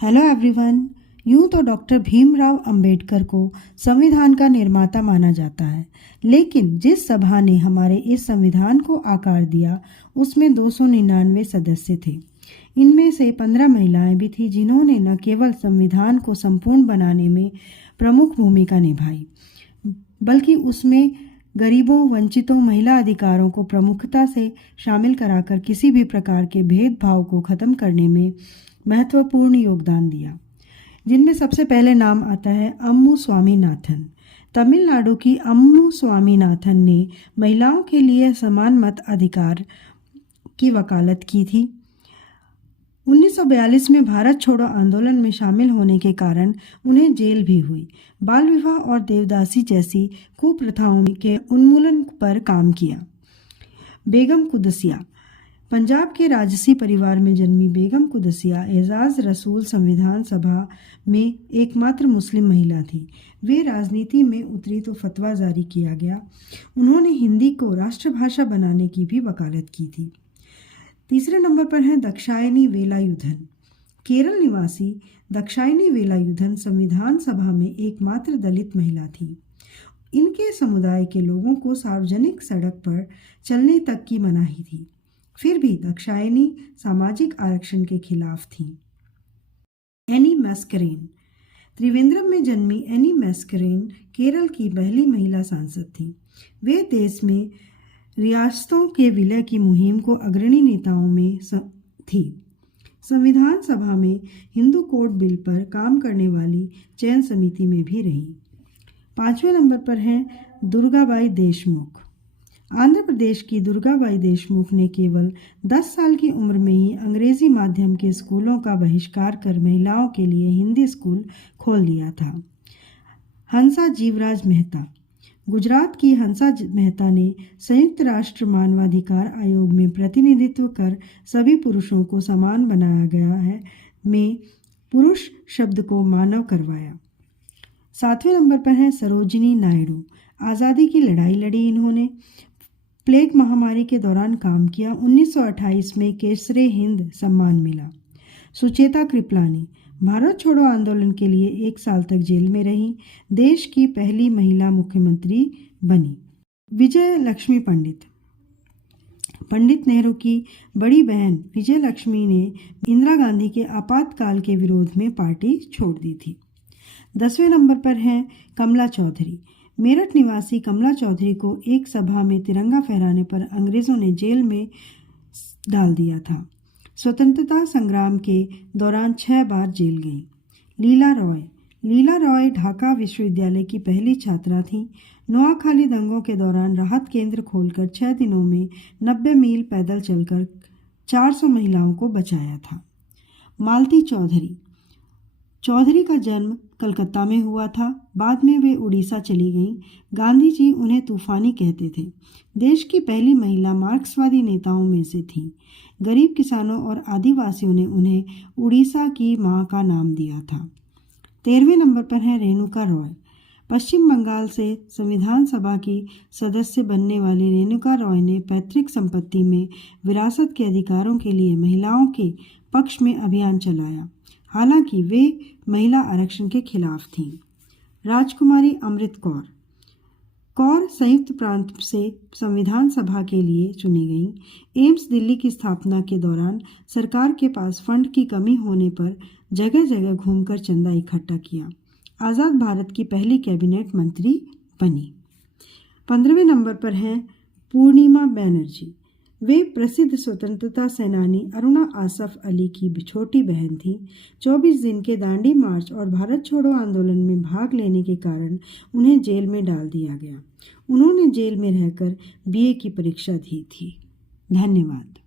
Hello everyone. यूं तो doctor Bhimrao Ambedkar को संविधान का निर्माता माना जाता है, लेकिन जिस सभा ने हमारे इस संविधान को आकार दिया उसमें 299 सदस्य थे। इनमें से 15 महिलाएं भी थीं, जिन्होंने न केवल संविधान को संपूर्ण बनाने में प्रमुख भूमिका निभाई, बल्कि उसमें गरीबों, वंचितों, महिला अधिकारों को प्रमुखता से शामिल कराकर किसी भी प्रकार के भेदभाव को खत्म करने में महत्वपूर्ण योगदान दिया। जिनमें सबसे पहले नाम आता है अम्मू स्वामीनाथन। तमिलनाडु की अम्मू स्वामीनाथन ने महिलाओं के लिए समान मत अधिकार की वकालत की थी। 1942 में भारत छोड़ो आंदोलन में शामिल होने के कारण उन्हें जेल भी हुई। बाल विवाह और देवदासी जैसी कुप्रथाओं के उन्मूलन पर काम किया। बेगम कुदसिया। पंजाब के राजसी परिवार में जन्मी बेगम कुदसिया एजाज रसूल संविधान सभा में एकमात्र मुस्लिम महिला थी। वे राजनीति में उतरी तो फतवा जारी किया गया। उन्होंने हिंदी को राष्ट्रभाषा बनाने की भी वकालत की थी। तीसरे नंबर पर है दाक्षायणी वेलायुधन। केरल निवासी दाक्षायणी वेलायुधन संविधान सभा में एकमात्र दलित महिला थी। इनके समुदाय के लोगों को सार्वजनिक सड़क पर चलने तक की मनाही थी। फिर भी दाक्षायणी सामाजिक आरक्षण के खिलाफ थी। एनी मैस्करेन। त्रिवेंद्रम में जन्मी एनी मैस्करेन केरल की पहली महिला सांसद थी। वे देश में रियासतों के विलय की मुहिम को अग्रणी नेताओं में थी। संविधान सभा में हिंदू कोड बिल पर काम करने वाली चयन समिति में भी रही। 5वें नंबर पर है दुर्गाबाई देशमुख। आंध्र प्रदेश की दुर्गाबाई देशमुख ने केवल 10 साल की उम्र में ही अंग्रेजी माध्यम के स्कूलों का बहिष्कार कर महिलाओं के लिए हिंदी स्कूल खोल दिया था। हंसा जीवराज मेहता। गुजरात की हंसा मेहता ने संयुक्त राष्ट्र मानवाधिकार आयोग में प्रतिनिधित्व कर सभी पुरुषों को समान बनाया गया है में पुरुष शब्द को मानव करवाया। 7वें नंबर पर है सरोजिनी नायडू। आज़ादी की लड़ाई लड़ी इन्होंने। प्लेग महामारी के दौरान काम किया। 1928 में केसरे हिंद सम्मान मिला। सुचेता कृपलानी। भारत छोड़ो आंदोलन के लिए 1 साल तक जेल में रही। देश की पहली महिला मुख्यमंत्री बनी। विजय लक्ष्मी पंडित। पंडित नेहरू की बड़ी बहन विजय लक्ष्मी ने इंदिरा गांधी के आपातकाल के विरोध में पार्टी छोड़ दी थी। 10वें नंबर पर है कमला चौधरी। मेरठ निवासी कमला चौधरी को एक सभा में तिरंगा फहराने पर अंग्रेजों ने जेल में डाल दिया था। स्वतंत्रता संग्राम के दौरान 6 बार जेल गई। लीला रॉय। लीला रॉय ढाका विश्वविद्यालय की पहली छात्रा थी। नोआखाली दंगों के दौरान राहत केंद्र खोलकर 6 दिनों में 90 मील पैदल चलकर 400 महिलाओं को बचाया था। मालती चौधरी। चौधरी का जन्म कलकत्ता में हुआ था। बाद में वे उड़ीसा चली गईं। गांधी जी उन्हें तूफानी कहते थे। देश की पहली महिला मार्क्सवादी नेताओं में से थी। गरीब किसानों और आदिवासियों ने उन्हें उड़ीसा की मां का नाम दिया था। 13वें नंबर पर है रेणुका रॉय। पश्चिम बंगाल से संविधान सभा की सदस्य बनने वाली रेणुका रॉय ने पैतृक संपत्ति में विरासत के अधिकारों के लिए महिलाओं के पक्ष में अभियान चलाया। हालांकि वे महिला आरक्षण के खिलाफ थीं। राजकुमारी अमृत कौर। कौर संयुक्त प्रांत से संविधान सभा के लिए चुनी गई। एम्स दिल्ली की स्थापना के दौरान सरकार के पास फंड की कमी होने पर जगह जगह घूमकर चंदा इकट्ठा किया। आज़ाद भारत की पहली कैबिनेट मंत्री बनी। 15वें नंबर पर हैं पूर्णिमा बनर्जी। वे प्रसिद्ध स्वतंत्रता सेनानी अरुणा आसफ अली की छोटी बहन थी। 24 दिन के दांडी मार्च और भारत छोड़ो आंदोलन में भाग लेने के कारण उन्हें जेल में डाल दिया गया। उन्होंने जेल में रहकर BA की परीक्षा दी थी। धन्यवाद।